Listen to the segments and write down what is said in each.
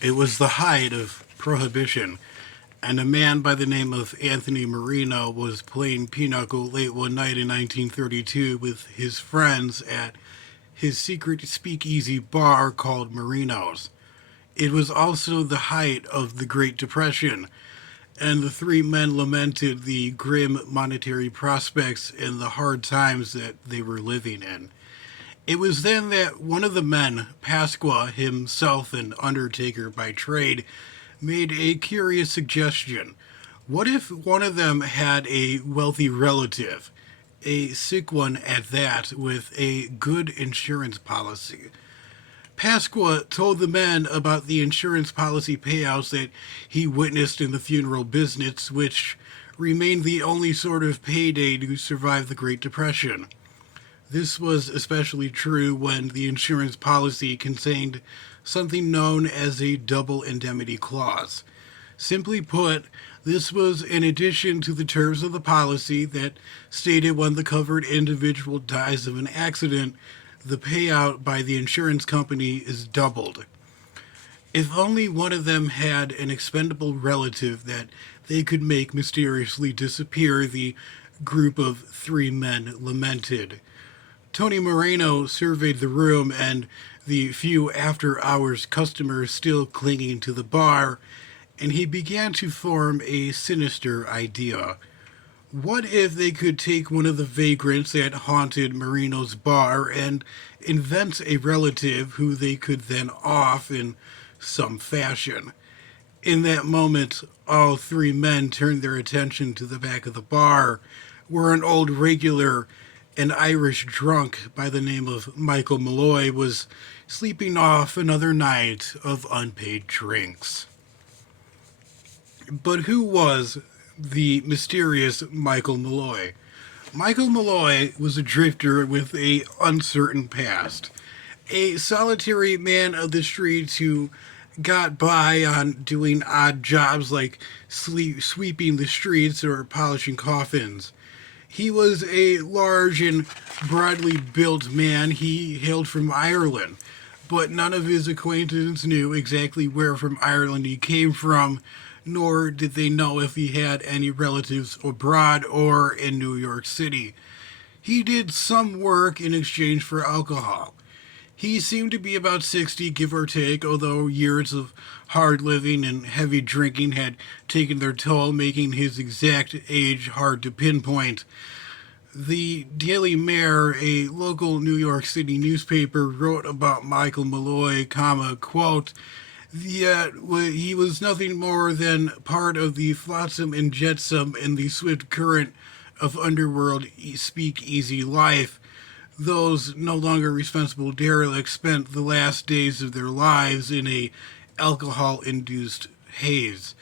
It was the height of Prohibition, and a man by the name of Anthony Marino was playing pinochle late one night in 1932 with his friends at his secret speakeasy bar called Marino's. It was also the height of the Great Depression, and the three men lamented the grim monetary prospects and the hard times that they were living in. It was then that one of the men, Pasqua, himself an undertaker by trade, made a curious suggestion. What if one of them had a wealthy relative, a sick one at that, with a good insurance policy? Pasqua told the men about the insurance policy payouts that he witnessed in the funeral business, which remained the only sort of payday to survive the Great Depression. This was especially true when the insurance policy contained something known as a double indemnity clause. Simply put, this was in addition to the terms of the policy that stated when the covered individual dies of an accident, the payout by the insurance company is doubled. If only one of them had an expendable relative that they could make mysteriously disappear, the group of three men lamented. Tony Moreno surveyed the room and the few after hours customers still clinging to the bar, and he began to form a sinister idea. What if they could take one of the vagrants that haunted Marino's bar and invent a relative who they could then off in some fashion? In that moment, all three men turned their attention to the back of the bar, where an old regular, an Irish drunk by the name of Michael Malloy, was sleeping off another night of unpaid drinks. But who was the mysterious Michael Malloy? Michael Malloy was a drifter with a uncertain past, a solitary man of the streets who got by on doing odd jobs like sweeping the streets or polishing coffins. He was a large and broadly built man. He hailed from Ireland, but none of his acquaintances knew exactly where from Ireland he came from, nor did they know if he had any relatives abroad or in New York City. He did some work in exchange for alcohol. He seemed to be about 60, give or take, although years of hard living and heavy drinking had taken their toll, making his exact age hard to pinpoint. The Daily Mail, a local New York City newspaper, wrote about Michael Malloy, quote, yet he was nothing more than part of the flotsam and jetsam in the swift current of underworld speak-easy life. Those no longer responsible derelicts spent the last days of their lives in a alcohol-induced haze.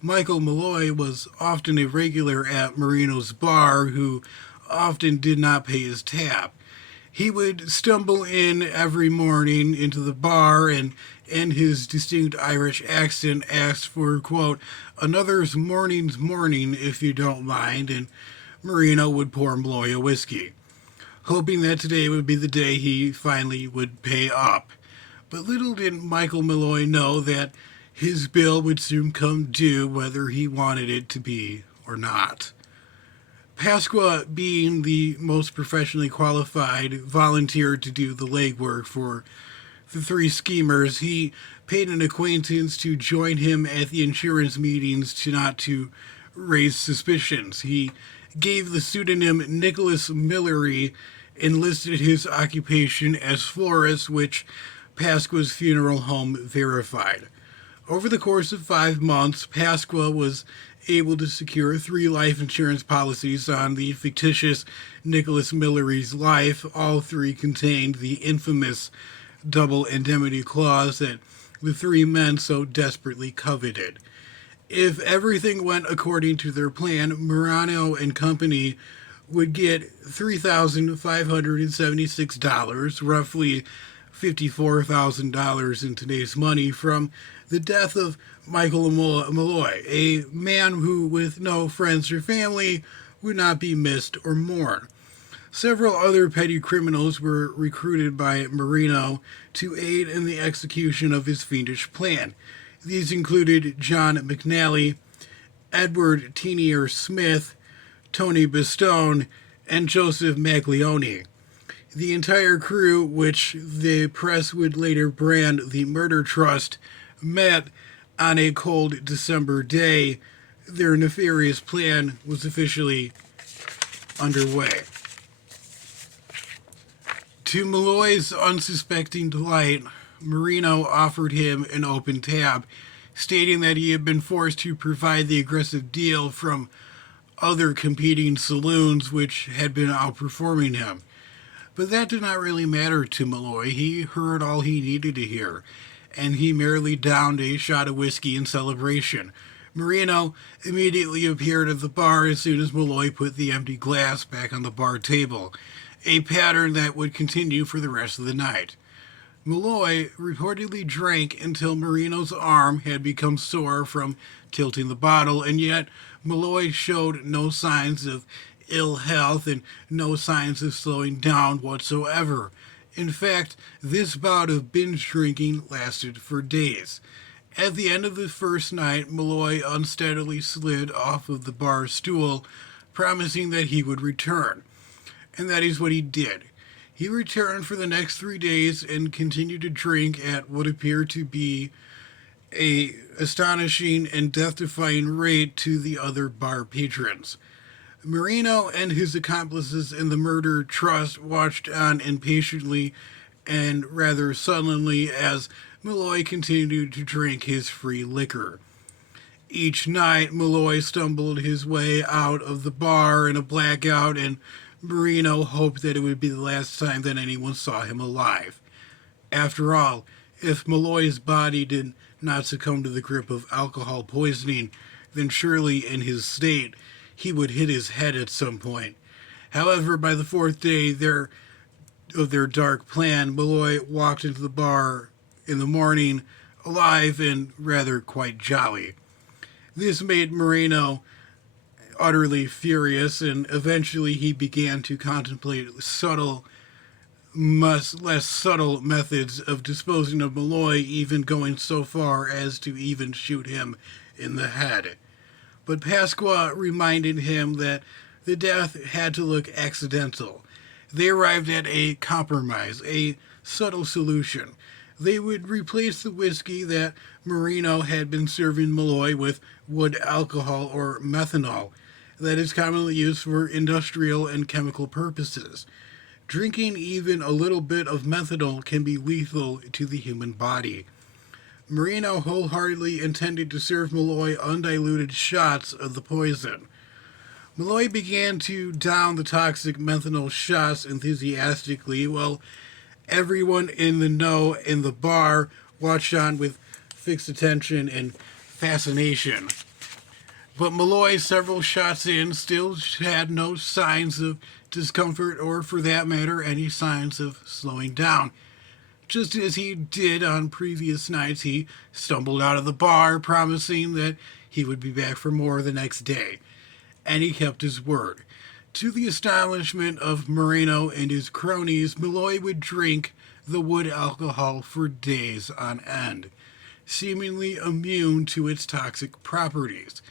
Michael Malloy was often a regular at Marino's bar who often did not pay his tab. He would stumble in every morning into the bar and, in his distinct Irish accent, ask for, quote, another's morning, if you don't mind, and Marino would pour Malloy a whiskey, hoping that today would be the day he finally would pay up. But little did Michael Malloy know that his bill would soon come due whether he wanted it to be or not. Pasqua, being the most professionally qualified, volunteered to do the legwork for the three schemers. He paid an acquaintance to join him at the insurance meetings to raise suspicions. He gave the pseudonym Nicholas Millery, enlisted his occupation as florist, which Pasqua's funeral home verified. Over the course of 5 months, Pasqua was able to secure three life insurance policies on the fictitious Nicholas Millery's life. All three contained the infamous double indemnity clause that the three men so desperately coveted. If everything went according to their plan, Murano and Company would get $3,576, roughly $54,000 in today's money, from the death of Michael Malloy, a man who, with no friends or family, would not be missed or mourned. Several other petty criminals were recruited by Marino to aid in the execution of his fiendish plan. These included John McNally, Edward Tenier Smith, Tony Bastone, and Joseph Maglione. The entire crew, which the press would later brand the Murder Trust, met on a cold December day. Their nefarious plan was officially underway. To Malloy's unsuspecting delight, Marino offered him an open tab, stating that he had been forced to provide the aggressive deal from other competing saloons which had been outperforming him. But that did not really matter to Malloy. He heard all he needed to hear, and he merely downed a shot of whiskey in celebration. Marino immediately appeared at the bar as soon as Malloy put the empty glass back on the bar table, a pattern that would continue for the rest of the night. Malloy reportedly drank until Marino's arm had become sore from tilting the bottle, and yet Malloy showed no signs of ill health and no signs of slowing down whatsoever. In fact, this bout of binge drinking lasted for days. At the end of the first night, Malloy unsteadily slid off of the bar stool, promising that he would return. And that is what he did. He returned for the next 3 days and continued to drink at what appeared to be a astonishing and death-defying rate to the other bar patrons. Marino and his accomplices in the murder trust watched on impatiently and rather sullenly as Malloy continued to drink his free liquor. Each night, Malloy stumbled his way out of the bar in a blackout, and Marino hoped that it would be the last time that anyone saw him alive. After all, if Malloy's body did not succumb to the grip of alcohol poisoning, then surely in his state he would hit his head at some point. However, by the fourth day of their dark plan, Malloy walked into the bar in the morning, alive and rather quite jolly. This made Marino utterly furious, and eventually he began to contemplate less subtle methods of disposing of Malloy, even going so far as to even shoot him in the head. But Pasqua reminded him that the death had to look accidental. They arrived at a compromise, a subtle solution. They would replace the whiskey that Marino had been serving Malloy with wood alcohol or methanol that is commonly used for industrial and chemical purposes. Drinking even a little bit of methanol can be lethal to the human body. Marino wholeheartedly intended to serve Malloy undiluted shots of the poison. Malloy began to down the toxic methanol shots enthusiastically, while everyone in the know in the bar watched on with fixed attention and fascination. But Malloy, several shots in, still had no signs of discomfort or, for that matter, any signs of slowing down. Just as he did on previous nights, he stumbled out of the bar, promising that he would be back for more the next day. And he kept his word. To the astonishment of Marino and his cronies, Malloy would drink the wood alcohol for days on end, seemingly immune to its toxic properties.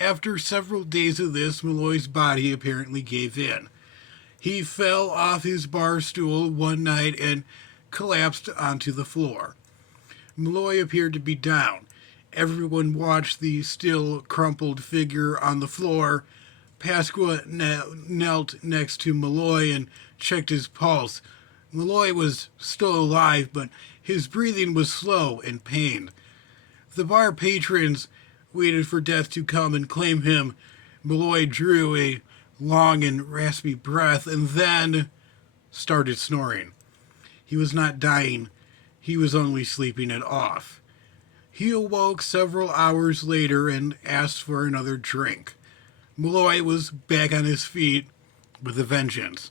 After several days of this, Malloy's body apparently gave in. He fell off his bar stool one night and collapsed onto the floor. Malloy appeared to be down. Everyone watched the still crumpled figure on the floor. Pasqua knelt next to Malloy and checked his pulse. Malloy was still alive, but his breathing was slow and pained. The bar patrons waited for death to come and claim him. Malloy drew a long and raspy breath and then started snoring. He was not dying. He was only sleeping it off. He awoke several hours later and asked for another drink. Malloy was back on his feet with a vengeance.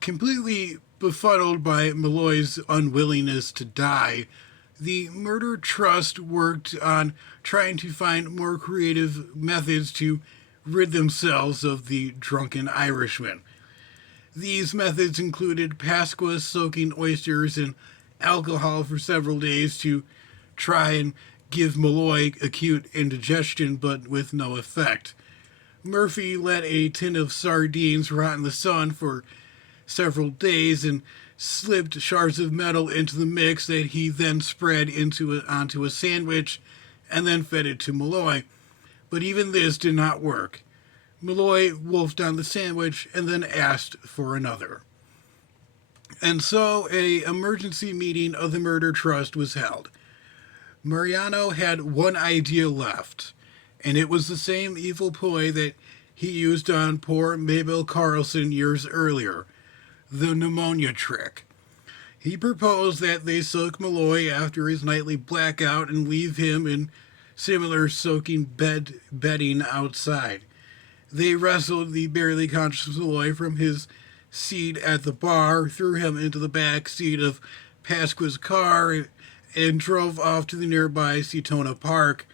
Completely befuddled by Malloy's unwillingness to die, the Murder Trust worked on trying to find more creative methods to rid themselves of the drunken Irishman. These methods included Pasqua soaking oysters in alcohol for several days to try and give Malloy acute indigestion, but with no effect. Murphy let a tin of sardines rot in the sun for several days and slipped shards of metal into the mix that he then spread onto a sandwich and then fed it to Malloy. But even this did not work. Malloy wolfed on the sandwich and then asked for another. And so a emergency meeting of the Murder Trust was held. Mariano had one idea left, and it was the same evil ploy that he used on poor Mabel Carlson years earlier, the pneumonia trick. He proposed that they soak Malloy after his nightly blackout and leave him in similar soaking bedding outside. They wrestled the barely conscious Malloy from his seat at the bar, threw him into the back seat of Pasqua's car, and drove off to the nearby Setona Park,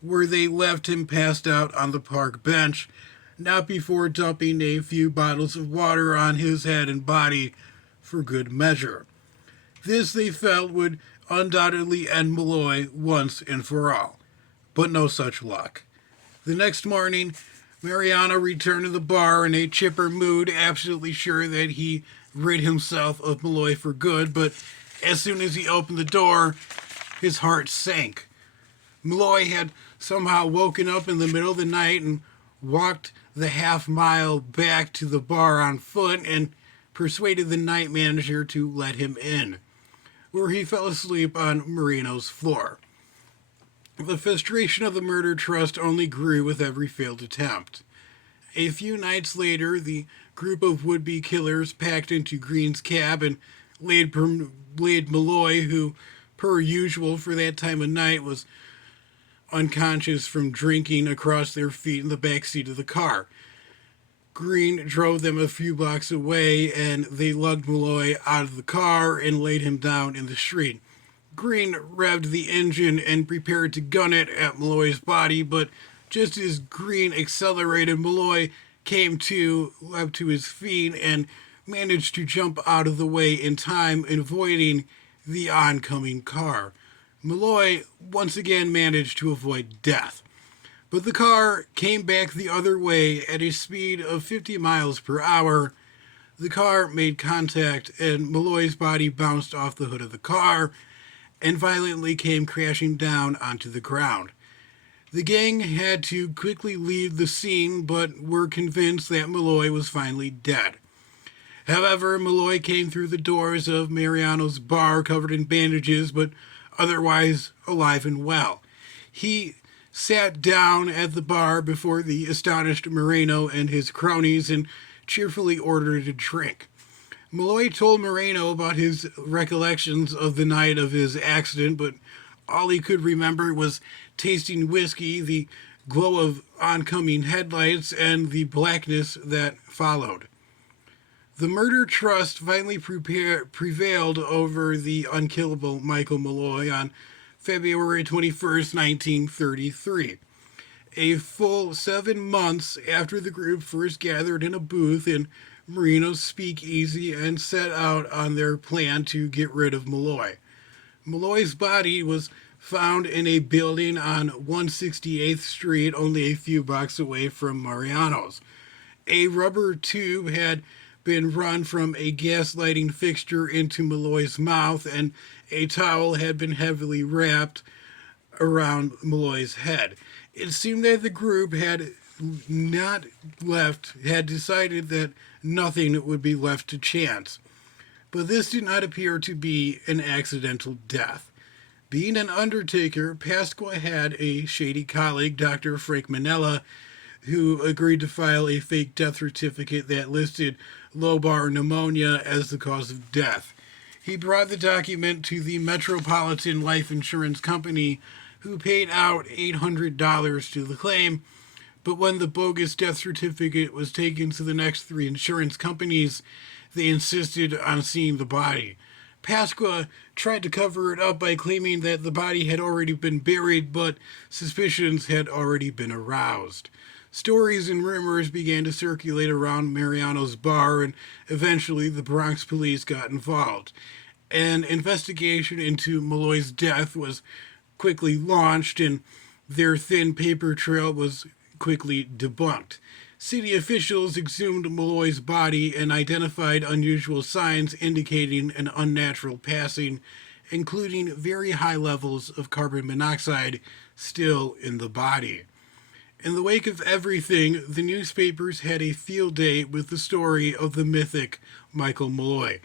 where they left him passed out on the park bench, not before dumping a few bottles of water on his head and body for good measure. This, they felt, would undoubtedly end Malloy once and for all. But no such luck. The next morning, Mariano returned to the bar in a chipper mood, absolutely sure that he rid himself of Malloy for good, but as soon as he opened the door, his heart sank. Malloy had somehow woken up in the middle of the night and walked the half-mile back to the bar on foot and persuaded the night manager to let him in, where he fell asleep on Marino's floor. The frustration of the Murder Trust only grew with every failed attempt. A few nights later, the group of would-be killers packed into Green's cab and laid Malloy, who, per usual for that time of night, was unconscious from drinking, across their feet in the back seat of the car. Green drove them a few blocks away, and they lugged Malloy out of the car and laid him down in the street. Green revved the engine and prepared to gun it at Malloy's body, but just as Green accelerated, Malloy came to, up to his feet, and managed to jump out of the way in time, avoiding the oncoming car. Malloy once again managed to avoid death. But the car came back the other way at a speed of 50 miles per hour. The car made contact, and Malloy's body bounced off the hood of the car and violently came crashing down onto the ground. The gang had to quickly leave the scene, but were convinced that Malloy was finally dead. However, Malloy came through the doors of Mariano's bar covered in bandages, but otherwise alive and well. He sat down at the bar before the astonished Moreno and his cronies and cheerfully ordered a drink. Malloy told Moreno about his recollections of the night of his accident, but all he could remember was tasting whiskey, the glow of oncoming headlights, and the blackness that followed. The Murder Trust finally prevailed over the unkillable Michael Malloy on February 21st, 1933. A full 7 months after the group first gathered in a booth in Marino's speakeasy and set out on their plan to get rid of Malloy. Malloy's body was found in a building on 168th Street, only a few blocks away from Mariano's. A rubber tube had been run from a gas lighting fixture into Malloy's mouth, and a towel had been heavily wrapped around Malloy's head. It seemed that the group had decided that nothing would be left to chance. But this did not appear to be an accidental death. Being an undertaker, Pasqua had a shady colleague, Dr. Frank Manella, who agreed to file a fake death certificate that listed lobar pneumonia as the cause of death. He brought the document to the Metropolitan Life Insurance Company, who paid out $800 to the claim, but when the bogus death certificate was taken to the next 3 insurance companies, they insisted on seeing the body. Pasqua tried to cover it up by claiming that the body had already been buried, but suspicions had already been aroused. Stories and rumors began to circulate around Mariano's bar, and eventually the Bronx police got involved. An investigation into Malloy's death was quickly launched, and their thin paper trail was quickly debunked. City officials exhumed Malloy's body and identified unusual signs indicating an unnatural passing, including very high levels of carbon monoxide still in the body. In the wake of everything, the newspapers had a field day with the story of the mythic Michael Malloy.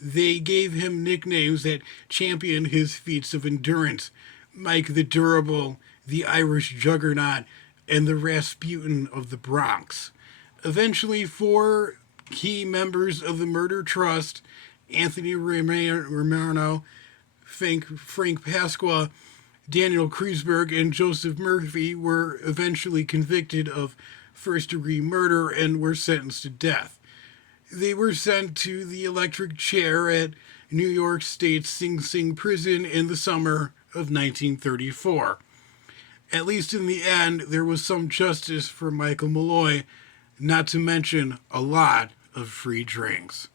They gave him nicknames that championed his feats of endurance: Mike the Durable, the Irish Juggernaut, and the Rasputin of the Bronx. Eventually, four key members of the murder trust, Anthony Romano, Frank Pasqua, Daniel Kreisberg, and Joseph Murphy, were eventually convicted of first degree murder and were sentenced to death. They were sent to the electric chair at New York State's Sing Sing prison in the summer of 1934. At least in the end, there was some justice for Michael Malloy, not to mention a lot of free drinks.